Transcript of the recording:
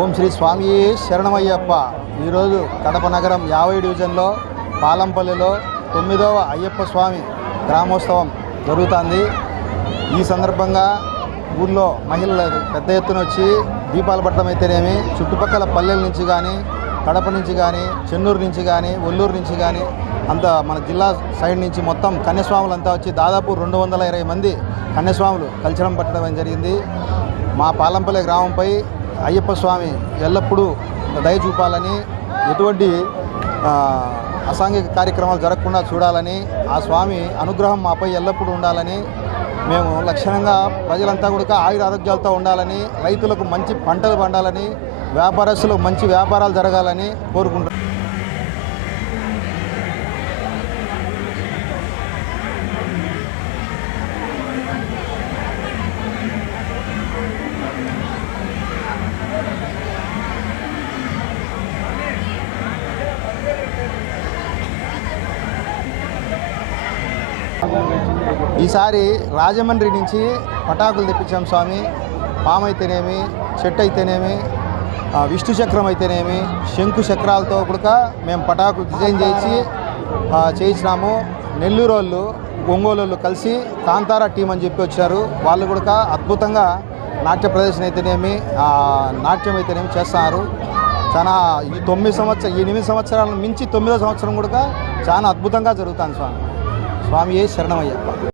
ఓం శ్రీ స్వామి శరణమయ్యప్ప. ఈరోజు కడప నగరం 50 డివిజన్లో పాలంపల్లిలో 9వ అయ్యప్ప స్వామి గ్రామోత్సవం జరుగుతుంది. ఈ సందర్భంగా ఊళ్ళో మహిళలు పెద్ద ఎత్తున వచ్చి దీపాలు పట్టడం అయితేనేమి, చుట్టుపక్కల పల్లెల నుంచి కానీ, కడప నుంచి కానీ, చెన్నూరు నుంచి కానీ, ఒల్లూరు నుంచి కానీ, అంత మన జిల్లా సైడ్ నుంచి మొత్తం కన్యస్వాములంతా వచ్చి దాదాపు 220 మంది కన్యస్వాములు కల్చరం పట్టడం జరిగింది. మా పాలంపల్లి గ్రామంపై అయ్యప్ప స్వామి ఎల్లప్పుడూ దయ చూపాలని, ఎటువంటి అసాంఘిక కార్యక్రమాలు జరగకుండా చూడాలని, ఆ స్వామి అనుగ్రహం మాపై ఎల్లప్పుడూ ఉండాలని, మేము లక్షణంగా ప్రజలంతా కూడా ఆయుర ఆరోగ్యాలతో ఉండాలని, రైతులకు మంచి పంటలు పండాలని, వ్యాపారస్తులకు మంచి వ్యాపారాలు జరగాలని కోరుకుంటున్నాం. ఈసారి రాజమండ్రి నుంచి పటాకులు తెప్పించాం స్వామి. పామైతేనేమి, చెట్టు అయితేనేమి, విష్ణు చక్రం అయితేనేమి, శంకు చక్రాలతో కూడా మేము పటాకులు డిజైన్ చేయించినాము. నెల్లూరు వాళ్ళు, ఒంగోలు వాళ్ళు కలిసి కాంతారా టీం అని చెప్పి వచ్చారు. వాళ్ళు కూడా అద్భుతంగా నాట్య ప్రదర్శన అయితేనేమి, నాట్యం అయితేనేమి చేస్తున్నారు. చాలా ఈ 8 సంవత్సరాలను మించి 9వ సంవత్సరం కూడా చాలా అద్భుతంగా జరుగుతుంది స్వామి. స్వామియే శరణమయ్యప్ప.